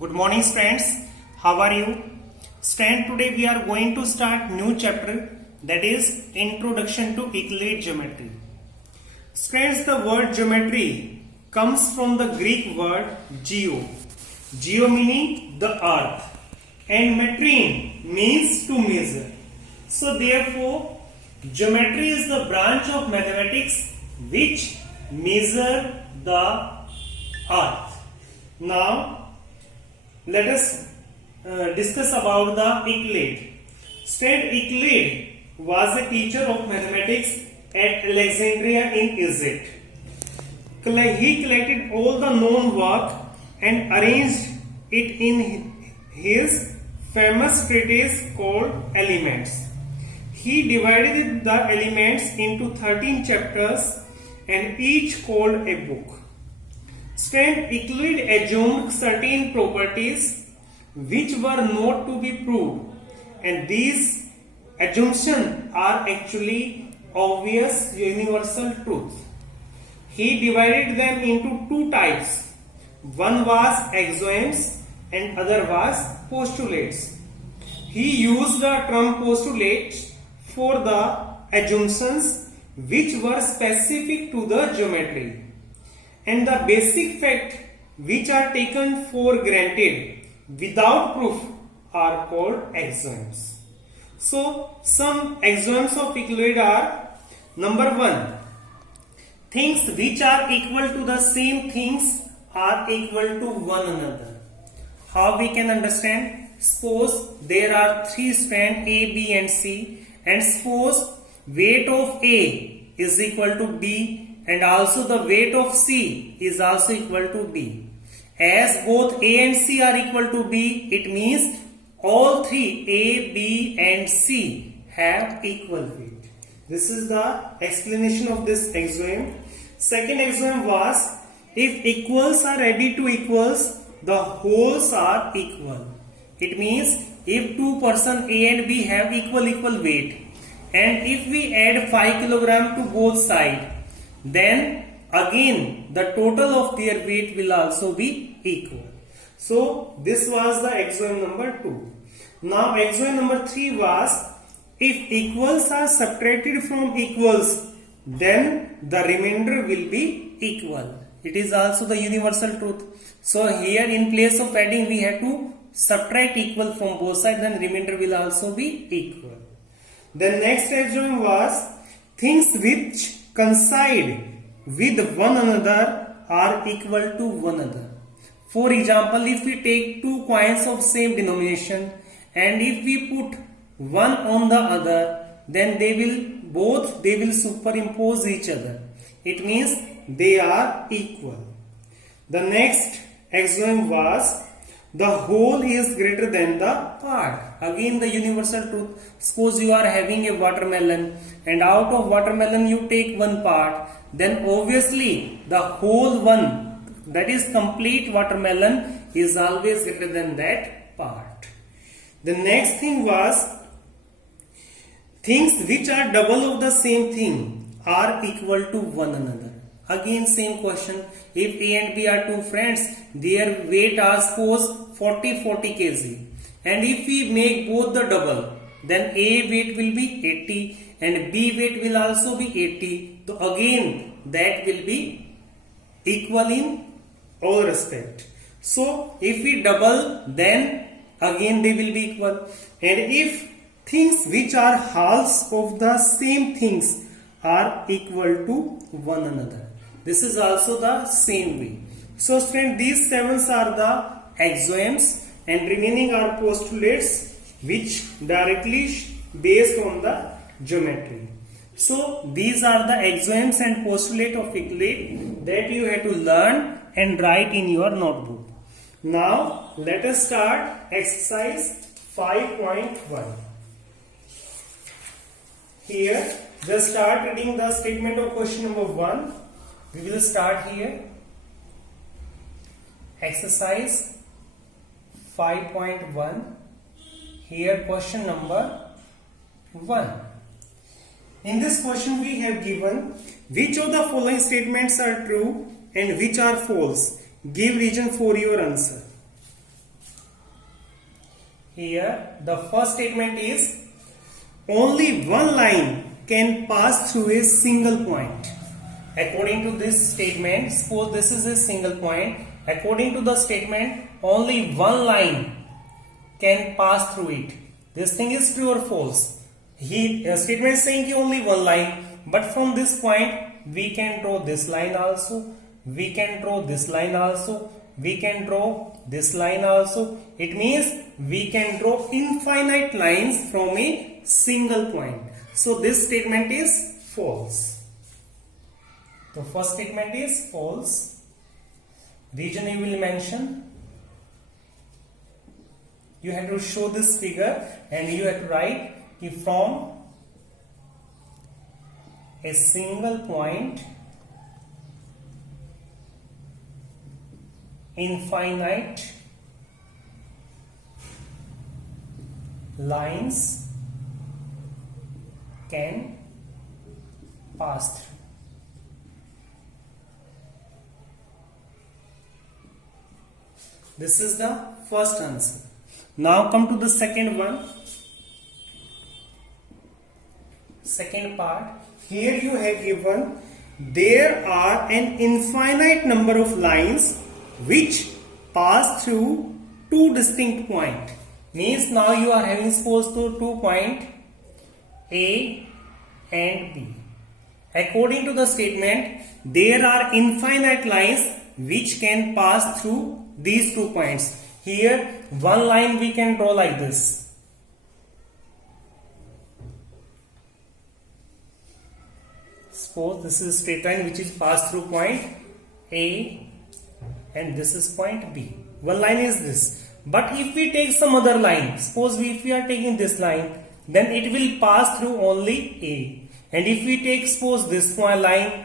Good morning students. How are you? Student, today we are going to start new chapter, that is Introduction to Euclid Geometry. Students, the word geometry comes from the Greek word geo. Geo meaning the earth and metrine means to measure. So therefore geometry is the branch of mathematics which measure the earth. Now let us discuss about the Euclid. Student, Euclid was a teacher of mathematics at Alexandria in Egypt. He collected all the known work and arranged it in his famous treatise called Elements. He divided the elements into 13 chapters and each called a book. Student, Euclid assumed certain properties which were not to be proved, and these assumptions are actually obvious universal truth. He divided them into two types. One was axioms and other was postulates. He used the term postulates for the assumptions which were specific to the geometry, and the basic facts which are taken for granted without proof are called axioms. So some axioms of Euclid are: number 1, things which are equal to the same things are equal to one another. How we can understand? Suppose there are three strands A, B and C, and suppose weight of A is equal to B and also the weight of C is also equal to B. As both A and C are equal to B, it means all three A, B and C have equal weight. This is the explanation of this axiom. Second axiom was, if equals are added to equals, the wholes are equal. It means if two persons A and B have equal weight, and if we add 5 kg to both sides, then again the total of their weight will also be equal. So this was the axiom number 2. Now axiom number 3 was, if equals are subtracted from equals, then the remainder will be equal. It is also the universal truth. So here in place of adding we have to subtract equal from both sides, then remainder will also be equal. The next axiom was, things which coincide with one another are equal to one another. For example, if we take two coins of same denomination and if we put one on the other, then they will superimpose each other. It means they are equal. The next axiom was, the whole is greater than the part. Again the universal truth. Suppose you are having a watermelon and out of watermelon you take one part, then obviously the whole one, that is complete watermelon, is always greater than that part. The next thing was, things which are double of the same thing are equal to one another. Again same question, if A and B are two friends, their weight are suppose 40 kg, and if we make both the double, then A weight will be 80 and B weight will also be 80. So again that will be equal in all respect. So if we double, then again they will be equal. And if things which are halves of the same things are equal to one another, this is also the same way. So student, these 7 are the axioms and remaining are postulates which directly based on the geometry. So these are the axioms and postulate of Euclid that you have to learn and write in your notebook. Now let us start exercise 5.1. Here just start reading the statement of question number 1. We will start here. Exercise 5.1. Here question number 1. In this question we have given, which of the following statements are true and which are false? Give reason for your answer. here the first statement is only one line can pass through a single point. According to this statement, suppose this is a single point. According to the statement, only one line can pass through it. This thing is true or false? Statement is saying only one line, but from this point we can draw this line also, we can draw this line also, we can draw this line also. It means we can draw infinite lines from a single point. So this statement is false. The first statement is false. Reason you will mention. You have to show this figure and you have to write from a single point infinite lines can pass through. This is the first answer. Now come to the second one. Second part. Here you have given there are an infinite number of lines which pass through two distinct points. Means now you are having supposed to 2 points A and B. According to the statement, there are infinite lines which can pass through these 2 points. Here one line we can draw like this. Suppose this is straight line which is passed through point A and this is point B. One line is this. But if we take some other line, suppose if we are taking this line, then it will pass through only A. And if we take suppose this point line,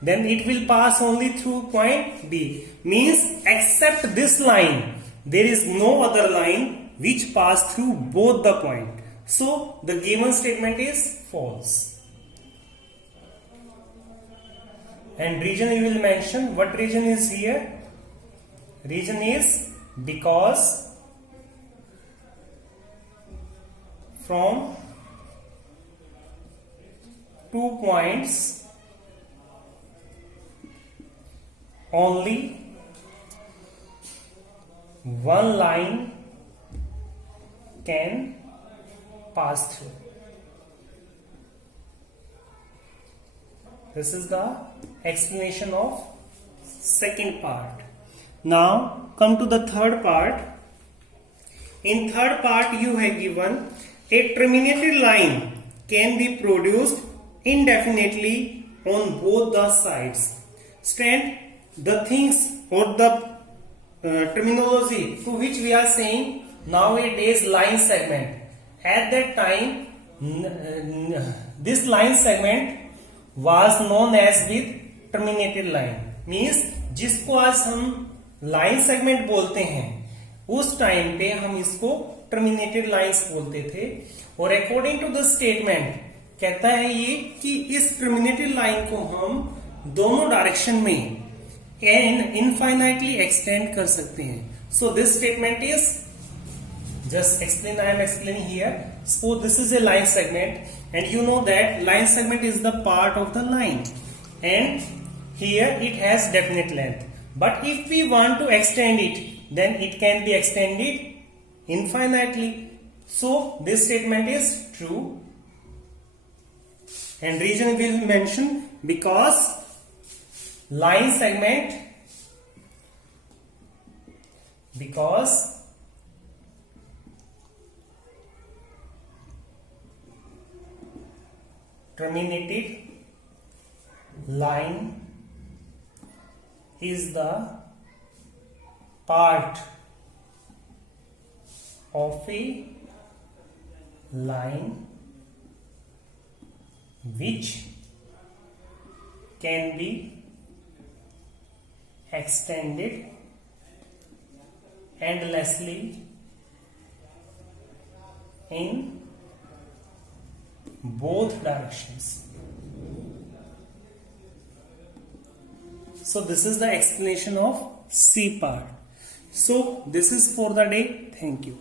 then it will pass only through point B. Means except this line, there is no other line which pass through both the point. So the given statement is false. And reason you will mention. What reason is here? Reason is because from 2 points only one line can pass through. This is the explanation of second part. Now come to the third part. In third part you have given a terminated line can be produced indefinitely on both the sides. Student, the things or the terminology to which we are saying nowadays line segment. At that time this line segment was known as with terminated line. Means जिसको आज हम line segment बोलते हैं उस time पे हम इसको terminated lines बोलते थे. और अकॉर्डिंग टू द स्टेटमेंट कहता है ये कि इस टर्मिनेटेड लाइन को हम दोनों डायरेक्शन में इनफाइनाइटली एक्सटेंड कर सकते हैं. So this statement is just explain. I am explaining here. Suppose this is a line segment and you know that line segment is the part of the line and here it has definite length. But if we want to extend it, then it can be extended infinitely. So this statement is true. And reason we will mention because line segment terminated line is the part of a line which can be extended endlessly in both directions. So this is the explanation of C part. So this is for the day. Thank you.